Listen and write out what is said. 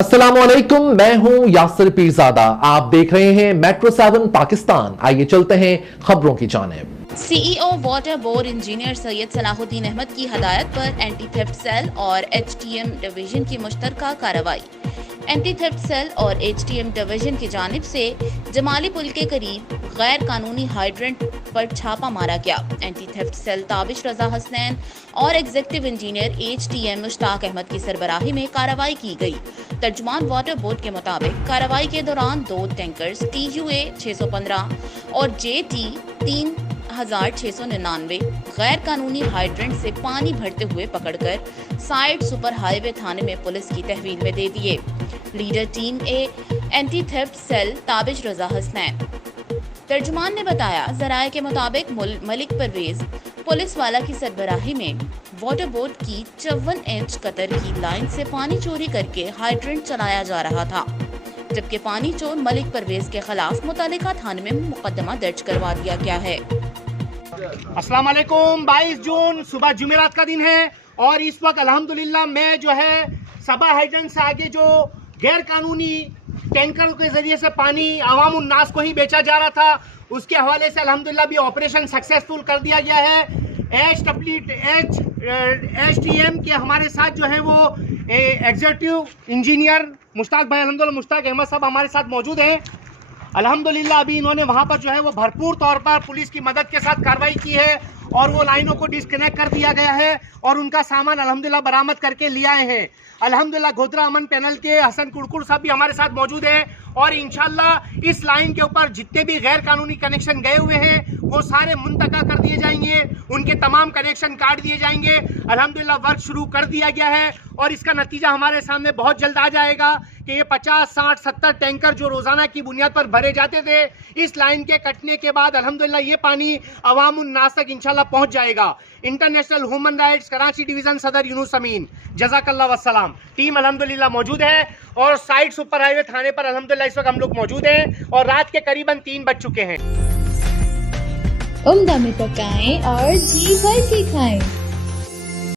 अस्सलामुअलैकुम, मैं हूं यासिर पीरजादा। आप देख रहे हैं मेट्रो 7 पाकिस्तान। आइए चलते हैं खबरों की जानिब। CEO water board engineer Syed Salahuddin Ahmed की हदायत पर एंटी थेफ्ट सेल और एचटीएम डिवीजन की मुश्तरका कार्रवाई। एंटी थेफ्ट सेल और एचटीएम डिवीजन की जानिब से जमाली पुल के करीब गैर कानूनी हाइड्रेंट पर छापा मारा गया। Anti theft cell Tabish Raza Hasnain और executive engineer HTM Mushtaq Ahmed की सरबराही में कार्रवाई की गई। तर्जुमान वाटर बोर्ड के मुताबिक कार्रवाई के दौरान 2 टैंकर्स TUA 615 और JT 3699 गैर कानूनी हाइड्रेंट से पानी भरते हुए पकड़कर साइड सुपर हाईवे थाने में पुलिस की तहवील में दे दिए। लीडर टीम ए anti theft cell Tabish Raza Hasnain. तर्जुमान ने बताया, जराये के मुताबिक मलिक परवेज पुलिस वाला की सरबराही में वाटर बोर्ड की 54 इंच कतर की लाइन से पानी चोरी करके हाइड्रेंट चलाया जा रहा था, जबकि पानी चोर मलिक परवेज के खिलाफ मुतल्लिका थाने में मुकदमा दर्ज करवा दिया गया है। अस्सलाम वालेकुम। 22 जून सुबह जुमेरात का दिन है और इस वक्त अल्हम्दुलिल्लाह मैं जो है सबा हाइड्रेंट से आगे जो गैर कानूनी टैंकर के जरिए से पानी अवाम उन्नास को ही बेचा जा रहा था, उसके हवाले से अल्हम्दुलिल्लाह भी ऑपरेशन सक्सेसफुल कर दिया गया है। एचटीएम के हमारे साथ जो है वो एग्जीक्यूटिव इंजीनियर मुश्ताक भाई अल्हम्दुलिल्लाह मुश्ताक अहमद साहब हमारे साथ मौजूद हैं। अल्हम्दुलिल्लाह अभी इन्होंने वहाँ पर जो है वो भरपूर तौर पर पुलिस की मदद के साथ कार्रवाई की है और वो लाइनों को डिस्कनेक्ट कर दिया गया है और उनका सामान अल्हम्दुलिल्लाह बरामद करके ले आए हैं। अल्हम्दुलिल्लाह गोधरा अमन पैनल के हसन कुड़कुड़ साहब भी हमारे साथ मौजूद हैं और इंशाल्लाह इस लाइन के ऊपर जितने भी गैर कानूनी कनेक्शन गए हुए हैं वो सारे मुंतका कर दिए जाएंगे, उनके तमाम कनेक्शन काट दिए जाएंगे। अल्हम्दुलिल्लाह वर्क शुरू कर दिया गया है और इसका नतीजा हमारे सामने बहुत जल्द आ जाएगा कि ये 50, 60, 70 टैंकर जो रोज़ाना की बुनियाद पर भरे जाते थे, इस लाइन के कटने के बाद अल्हम्दुलिल्लाह ये पानी अवाम उन्नास तक इंशाल्लाह पहुंच जाएगा। International human rights Karachi division सदर यूनुस अमीन, जज़ाकल्लाह वस्सलाम। टीम अल्हम्दुलिल्लाह मौजूद है और साइड सुपर हाईवे थाने पर अल्हम्दुलिल्लाह इस वक्त हम लोग मौजूद हैं और रात के करीबन 3 बज चुके हैं। उम्दा में पकाएं और जी भर के खाएं।